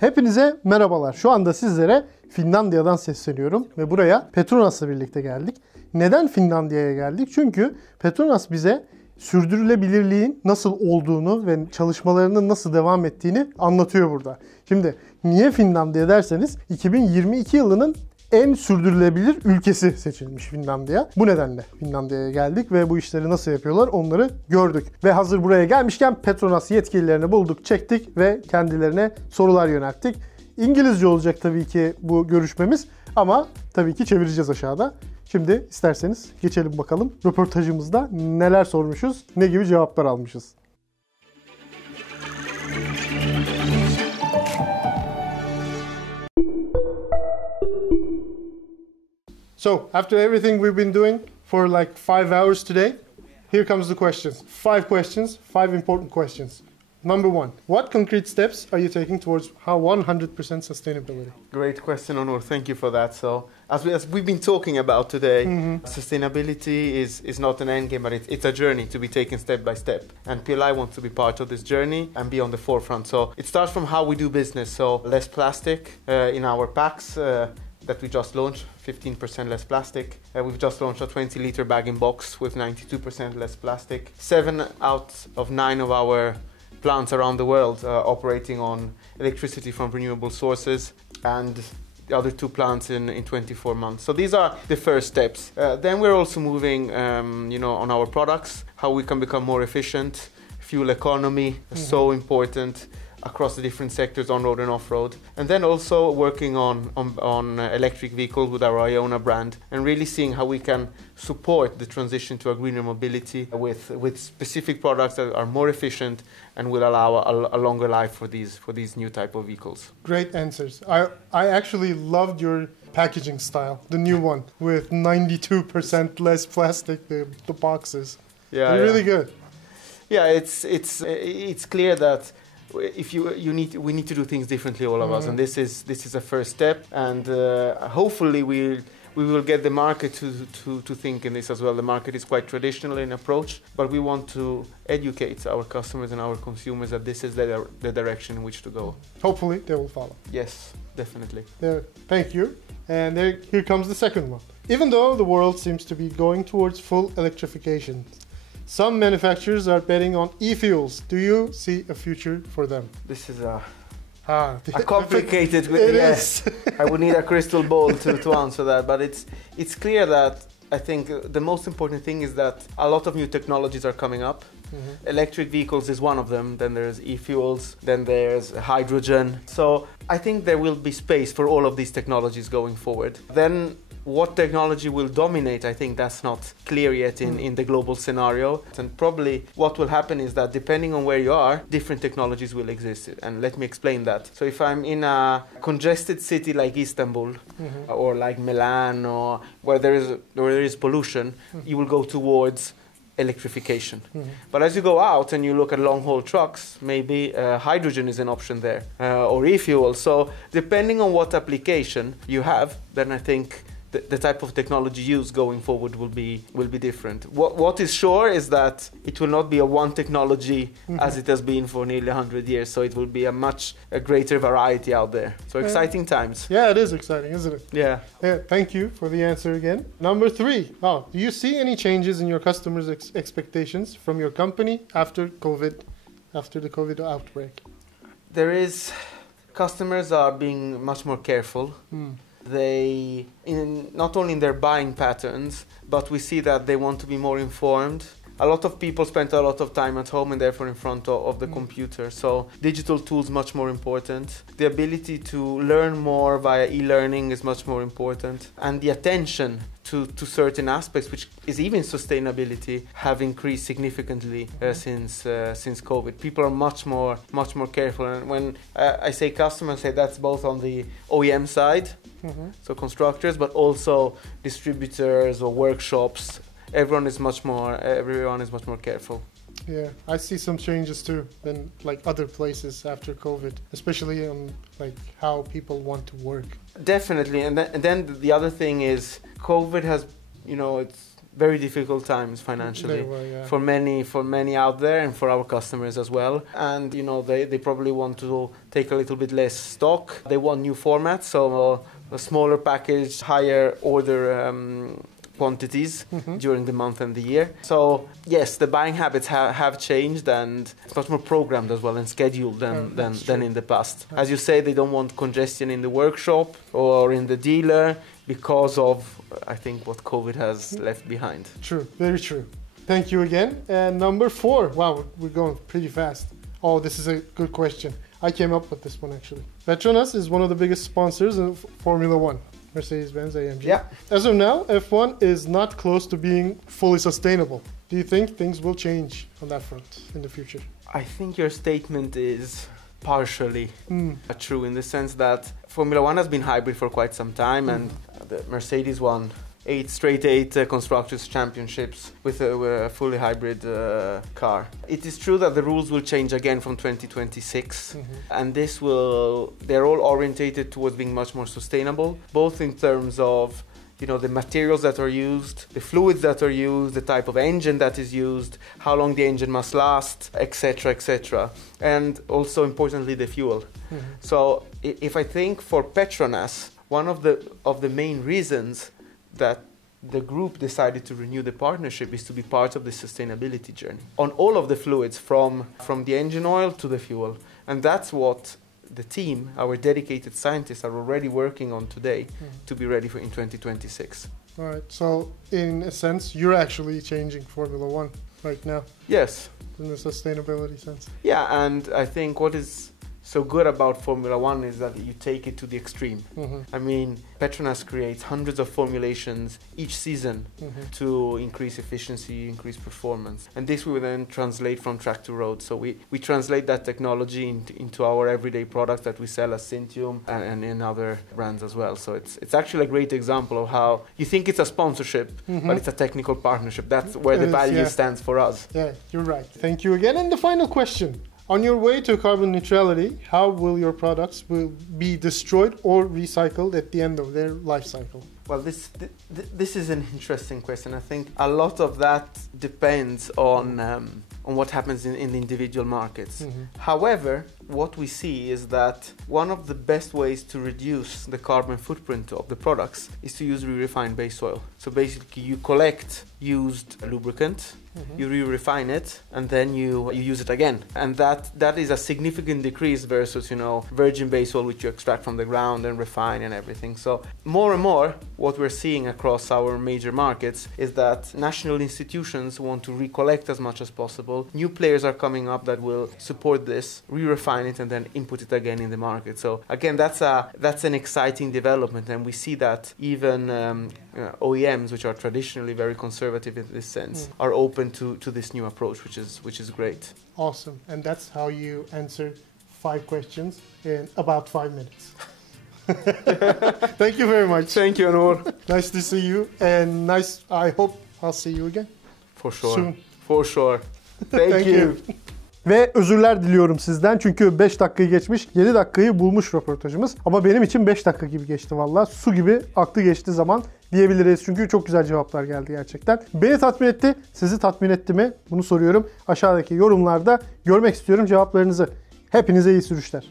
Hepinize merhabalar. Şu anda sizlere Finlandiya'dan sesleniyorum ve buraya Petronas'la birlikte geldik. Neden Finlandiya'ya geldik? Çünkü Petronas bize sürdürülebilirliğin nasıl olduğunu ve çalışmalarının nasıl devam ettiğini anlatıyor burada. Şimdi niye Finlandiya derseniz 2022 yılının en sürdürülebilir ülkesi seçilmiş Finlandiya. Bu nedenle Finlandiya'ya geldik ve bu işleri nasıl yapıyorlar onları gördük. Ve hazır buraya gelmişken Petronas yetkililerini bulduk, çektik ve kendilerine sorular yönelttik. İngilizce olacak tabii ki bu görüşmemiz ama tabii ki çevireceğiz aşağıda. Şimdi isterseniz geçelim bakalım röportajımızda neler sormuşuz, ne gibi cevaplar almışız. So, after everything we've been doing for like 5 hours today, here comes the questions. 5 questions, 5 important questions. Number 1, what concrete steps are you taking towards 100% sustainability? Great question, Onur. Thank you for that. So, as we've been talking about today, sustainability is not an end game, but it's a journey to be taken step by step. And PLI wants to be part of this journey and be on the forefront. So, it starts from how we do business. So, less plastic in our packs. That we just launched, 15% less plastic. We've just launched a 20-liter bag-in-box with 92% less plastic. 7 out of 9 of our plants around the world operating on electricity from renewable sources, and the other 2 plants in 24 months. So these are the first steps. Then we're also moving, on our products, how we can become more efficient. Fuel economy is so important across the different sectors, on-road and off-road. And then also working on electric vehicles with our Iona brand and really seeing how we can support the transition to a greener mobility with specific products that are more efficient and will allow a longer life for these new type of vehicles. Great answers. I actually loved your packaging style, the new one, with 92% less plastic, the boxes. Yeah, they're really good. Yeah, it's clear that we need to do things differently, all of us, and this is a first step, and hopefully we will get the market to think in this as well. The market is quite traditional in approach, but we want to educate our customers and our consumers that this is the direction in which to go. Hopefully they will follow. Yes, definitely. Thank you. And here comes the second one. Even though the world seems to be going towards full electrification, some manufacturers are betting on e-fuels. Do you see a future for them? This is a complicated. It is. I would need a crystal ball to answer that, but it's clear that I think the most important thing is that a lot of new technologies are coming up. Electric vehicles is one of them, then there's e-fuels, then there's hydrogen. So I think there will be space for all of these technologies going forward. Then what technology will dominate, I think that's not clear yet in the global scenario. And probably what will happen is that depending on where you are, different technologies will exist. And let me explain that. So if I'm in a congested city like Istanbul or like Milan, or where there is pollution, you will go towards electrification. But as you go out and you look at long-haul trucks, maybe hydrogen is an option there, or e-fuel. So depending on what application you have, then I think the type of technology used going forward will be different. What is sure is that it will not be a one technology as it has been for nearly 100 years. So it will be a greater variety out there. So exciting times. Yeah, it is exciting, isn't it? Yeah. Thank you for the answer again. Number 3. Do you see any changes in your customers' expectations from your company after the COVID outbreak? There is. Customers are being much more careful. They, not only in their buying patterns, but we see that they want to be more informed. A lot of people spend a lot of time at home and therefore in front of the computer. So digital tools much more important. The ability to learn more via e-learning is much more important. And the attention to certain aspects, which is even sustainability, have increased significantly since COVID. People are much more careful. And when I say customers, I say that's both on the OEM side, so constructors, but also distributors or workshops. Everyone is much more careful. Yeah, I see some changes too than like other places after COVID, especially on like how people want to work. Definitely, and then the other thing is COVID has, very difficult times financially for many out there and for our customers as well. And you know, they probably want to take a little bit less stock. They want new formats, so a smaller package, higher order quantities during the month and the year. So yes, the buying habits have changed, and it's much more programmed as well and scheduled than in the past. As you say, they don't want congestion in the workshop or in the dealer because of, I think, what COVID has left behind. True, very true. Thank you again. And number 4. Wow, we're going pretty fast. Oh, this is a good question. I came up with this one actually. PETRONAS is one of the biggest sponsors of Formula 1. Mercedes-Benz AMG. Yeah. As of now, F1 is not close to being fully sustainable. Do you think things will change on that front in the future? I think your statement is partially true in the sense that Formula 1 has been hybrid for quite some time, and the Mercedes won 8 Constructors' Championships with a fully hybrid car. It is true that the rules will change again from 2026, and they're all orientated towards being much more sustainable, both in terms of, you know, the materials that are used, the fluids that are used, the type of engine that is used, how long the engine must last, etc., etc., and also importantly the fuel. So if I think for PETRONAS, one of the main reasons that the group decided to renew the partnership is to be part of the sustainability journey on all of the fluids, from the engine oil to the fuel. And that's what the team, our dedicated scientists, are already working on today to be ready for in 2026. All right, so in a sense, you're actually changing Formula 1 right now. Yes. In the sustainability sense. Yeah, and I think what is so good about Formula 1 is that you take it to the extreme. I mean, PETRONAS creates hundreds of formulations each season to increase efficiency, increase performance. And this we will then translate from track to road. So we translate that technology into our everyday products that we sell as Syntium and in other brands as well. So it's actually a great example of how you think it's a sponsorship, but it's a technical partnership. That's where the value stands for us. Yeah, you're right. Thank you again. And the final question. On your way to carbon neutrality, how will your products be destroyed or recycled at the end of their life cycle? Well, this is an interesting question. I think a lot of that depends on what happens in the individual markets. However, what we see is that one of the best ways to reduce the carbon footprint of the products is to use re-refined base oil. So basically, you collect used lubricant, you re-refine it, and then you use it again. And that is a significant decrease versus, you know, virgin base oil, which you extract from the ground and refine and everything. So more and more, what we're seeing across our major markets is that national institutions want to recollect as much as possible. New players are coming up that will support this, re-refine it, and then input it again in the market. So again, that's an exciting development, and we see that even OEMs, which are traditionally very conservative in this sense, are open to this new approach, which is great. Awesome. And that's how you answer 5 questions in about 5 minutes. Thank you very much. Thank you, Anur. Nice to see you, and I hope I'll see you again. For sure. Soon. For sure. Thank you. Ve özürler diliyorum sizden çünkü 5 dakikayı geçmiş, 7 dakikayı bulmuş röportajımız. Ama benim için 5 dakika gibi geçti valla. Su gibi aktı geçti zaman diyebiliriz çünkü çok güzel cevaplar geldi gerçekten. Beni tatmin etti, sizi tatmin etti mi? Bunu soruyorum. Aşağıdaki yorumlarda görmek istiyorum cevaplarınızı. Hepinize iyi sürüşler.